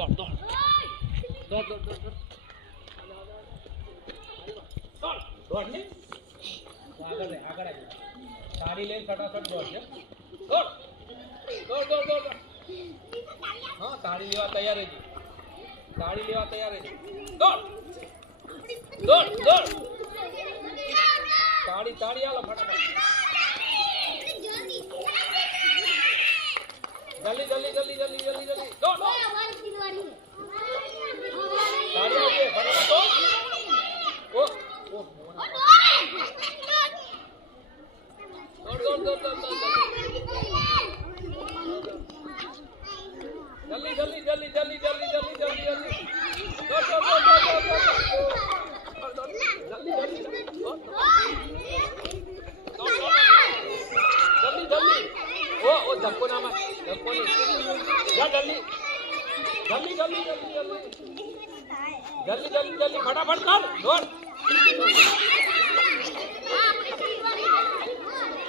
દોડ દોડ દોડ દોડ દોડ દોડ દોડ ને આગળ આવી સાડી લઈને ફટાફટ દોડ છે દોડ દોડ દોડ દોડ હા સાડી લેવા તૈયાર રહેજો સાડી લેવા તૈયાર રહેજો દોડ દોડ દોડ સાડી સાડી આલો ફટાફટ જલ્દી જલ્દી જલ્દી જલ્દી જલ્દી જલ્દી દોડ સાડી આવજે ફટાફટ દોડ ઓ ઓ દોડ દોડ દોડ દોડ જલ્દી જલ્દી જલ્દી જલ્દી જલ્દી જલ્દી જલ્દી જલ્દી દોડ દોડ દોડ દોડ દોડ જલ્દી જલ્દી દોડ જલ્દી જલ્દી ઓ ઓ ધક્કો ના માર ધક્કો નહીં જા જલ્દી જલ્દી જલ્દી જલ્દી જલ્દી જલ્દી જલ્દી જલ્દી ફટાફટ કર દોડ